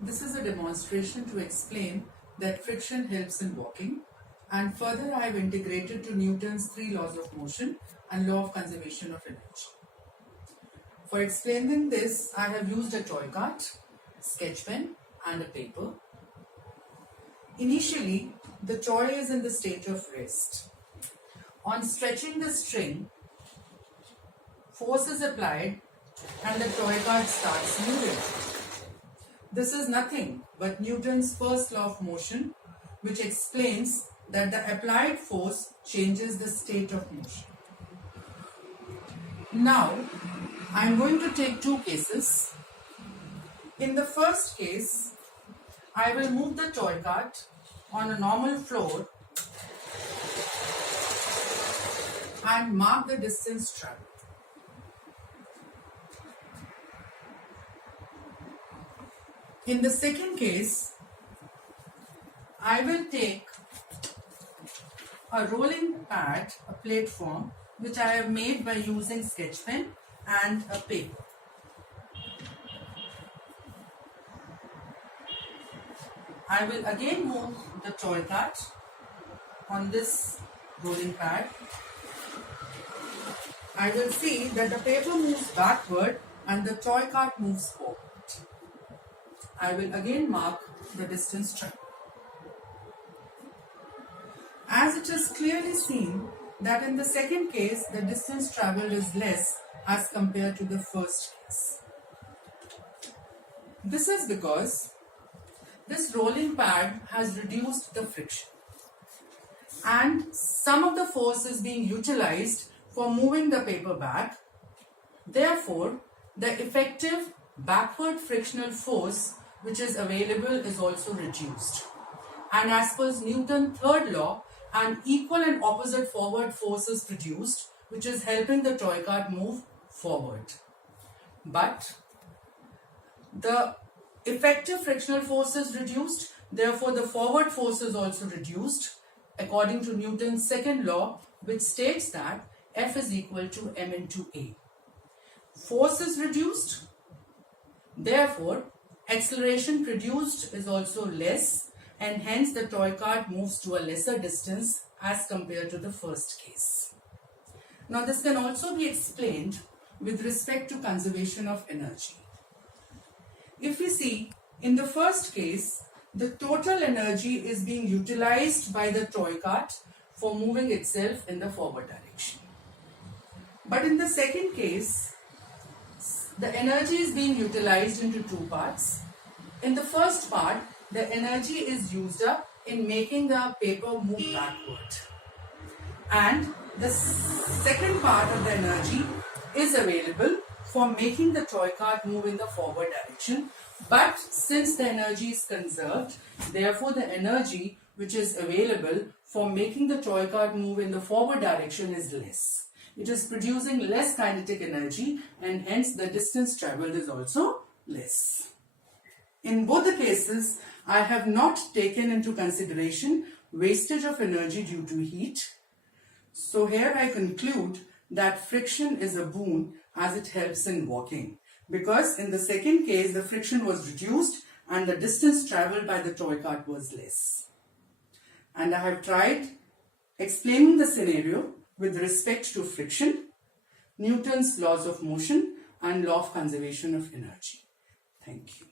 This is a demonstration to explain that friction helps in walking, and further I have integrated to Newton's 3 laws of motion and law of conservation of energy. For explaining this, I have used a toy cart, sketch pen and a paper. Initially, the toy is in the state of rest. On stretching the string, force is applied and the toy cart starts moving. This is nothing but Newton's first law of motion, which explains that the applied force changes the state of motion. Now, I am going to take two cases. In the first case, I will move the toy cart on a normal floor and mark the distance traveled. In the second case, I will take a rolling pad, a platform, which I have made by using sketch pen and a paper. I will again move the toy cart on this rolling pad. I will see that the paper moves backward and the toy cart moves forward. I will again mark the distance traveled. As it is clearly seen that in the second case the distance traveled is less as compared to the first case. This is because this rolling pad has reduced the friction and some of the force is being utilized for moving the paper back. Therefore, the effective backward frictional force which is available is also reduced. And as per Newton's third law, an equal and opposite forward force is produced, which is helping the toy cart move forward. But the effective frictional force is reduced, therefore the forward force is also reduced according to Newton's second law, which states that F is equal to m into A. Force is reduced, therefore acceleration produced is also less, and hence the toy cart moves to a lesser distance as compared to the first case. Now this can also be explained with respect to conservation of energy. If we see, in the first case, the total energy is being utilized by the toy cart for moving itself in the forward direction. But in the second case, the energy is being utilized into two parts. In the first part, the energy is used up in making the paper move backward. And the second part of the energy is available for making the toy cart move in the forward direction. But since the energy is conserved, therefore the energy which is available for making the toy cart move in the forward direction is less. It is producing less kinetic energy and hence the distance traveled is also less. In both the cases, I have not taken into consideration wastage of energy due to heat. So here I conclude that friction is a boon as it helps in walking, because in the second case the friction was reduced and the distance traveled by the toy cart was less. And I have tried explaining the scenario with respect to friction, Newton's laws of motion and law of conservation of energy. Thank you.